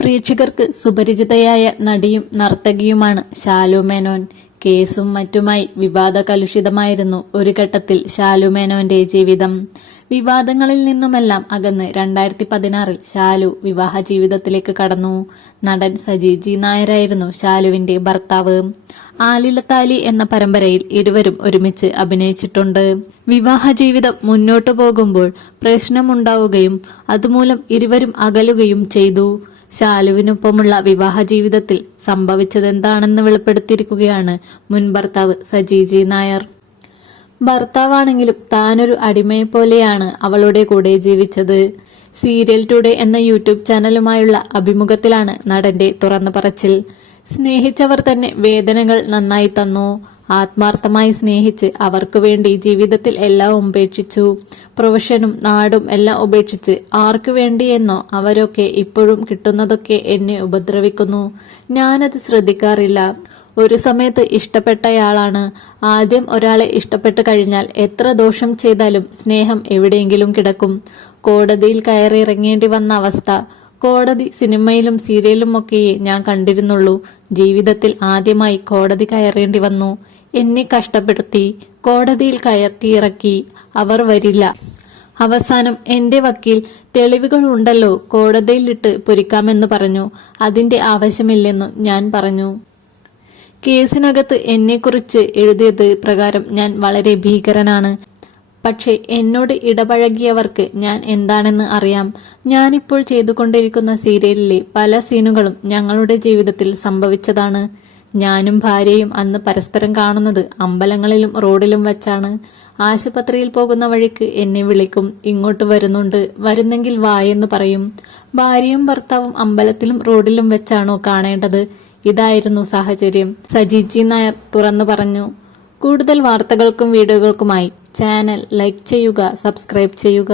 പ്രേക്ഷകർക്ക് സുപരിചിതയായ നടിയും നർത്തകിയുമാണ് ശാലു മേനോൻ. കേസും മറ്റുമായി വിവാദ കലുഷിതമായിരുന്നു ഒരു ഘട്ടത്തിൽ ശാലു മേനോന്റെ ജീവിതം. വിവാദങ്ങളിൽ നിന്നുമെല്ലാം അകന്ന് 2016 ശാലു വിവാഹ ജീവിതത്തിലേക്ക് കടന്നു. നടൻ സജി ജി നായരായിരുന്നു ശാലുവിന്റെ ഭർത്താവ്. ആലിലത്താലി എന്ന പരമ്പരയിൽ ഇരുവരും ഒരുമിച്ച് അഭിനയിച്ചിട്ടുണ്ട്. വിവാഹ ജീവിതം മുന്നോട്ടു പോകുമ്പോൾ പ്രശ്നമുണ്ടാവുകയും അതുമൂലം ഇരുവരും അകലുകയും ചെയ്തു. ശാലുവിനൊപ്പമുള്ള വിവാഹ ജീവിതത്തിൽ സംഭവിച്ചതെന്താണെന്ന് വെളിപ്പെടുത്തിയിരിക്കുകയാണ് മുൻ ഭർത്താവ് സജി ജി നായർ. ഭർത്താവാണെങ്കിലും താനൊരു അടിമയെപ്പോലെയാണ് അവളുടെ കൂടെ ജീവിച്ചത്. സീരിയൽ ടുഡേ എന്ന യൂട്യൂബ് ചാനലുമായുള്ള അഭിമുഖത്തിലാണ് നടന്റെ തുറന്നു പറച്ചിൽ. സ്നേഹിച്ചവർ തന്നെ വേദനകൾ നന്നായി തന്നു. ആത്മാർത്ഥമായി സ്നേഹിച്ച് അവർക്ക് വേണ്ടി ജീവിതത്തിൽ എല്ലാം ഉപേക്ഷിച്ചു. പ്രൊഫഷനും നാടും എല്ലാം ഉപേക്ഷിച്ച് ആർക്കു വേണ്ടിയെന്നോ അവരൊക്കെ ഇപ്പോഴും കിട്ടുന്നതൊക്കെ എന്നെ ഉപദ്രവിക്കുന്നു. ഞാനത് ശ്രദ്ധിക്കാറില്ല. ഒരു സമയത്ത് ഇഷ്ടപ്പെട്ടയാളാണ്. ആദ്യം ഒരാളെ ഇഷ്ടപ്പെട്ടു കഴിഞ്ഞാൽ എത്ര ദോഷം ചെയ്താലും സ്നേഹം എവിടെയെങ്കിലും കിടക്കും. കോടതിയിൽ കയറിയിറങ്ങേണ്ടി വന്ന അവസ്ഥ. കോടതി സിനിമയിലും സീരിയലുമൊക്കെയേ ഞാൻ കണ്ടിരുന്നുള്ളൂ. ജീവിതത്തിൽ ആദ്യമായി കോടതി കയറേണ്ടി വന്നു. എന്നെ കഷ്ടപ്പെടുത്തി കോടതിയിൽ കയറ്റിയിറക്കി. അവർ വരില്ല. അവസാനം എന്റെ വക്കീൽ തെളിവുകൾ ഉണ്ടല്ലോ, കോടതിയിലിട്ട് പൊരിക്കാമെന്ന് പറഞ്ഞു. അതിന്റെ ആവശ്യമില്ലെന്നു ഞാൻ പറഞ്ഞു. കേസിനകത്ത് എന്നെക്കുറിച്ച് എഴുതിയത് പ്രകാരം ഞാൻ വളരെ ഭീകരനാണ്. പക്ഷെ എന്നോട് ഇടപഴകിയവർക്ക് ഞാൻ എന്താണെന്ന് അറിയാം. ഞാനിപ്പോൾ ചെയ്തുകൊണ്ടിരിക്കുന്ന സീരിയലിലെ പല സീനുകളും ഞങ്ങളുടെ ജീവിതത്തിൽ സംഭവിച്ചതാണ്. ഞാനും ഭാര്യയും അന്ന് പരസ്പരം കാണുന്നത് അമ്പലങ്ങളിലും റോഡിലും വെച്ചാണ്. ആശുപത്രിയിൽ പോകുന്ന വഴിക്ക് എന്നെ വിളിക്കും. ഇങ്ങോട്ട് വരുന്നുണ്ട്, വരുന്നെങ്കിൽ വായെന്ന് പറയും. ഭാര്യയും ഭർത്താവും അമ്പലത്തിലും റോഡിലും വെച്ചാണോ കാണേണ്ടത്? ഇതായിരുന്നു സാഹചര്യം. സജി ജി നായർ തുറന്നു പറഞ്ഞു. കൂടുതൽ വാർത്തകൾക്കും വീഡിയോകൾക്കുമായി ചാനൽ ലൈക്ക് ചെയ്യുക, സബ്സ്ക്രൈബ് ചെയ്യുക.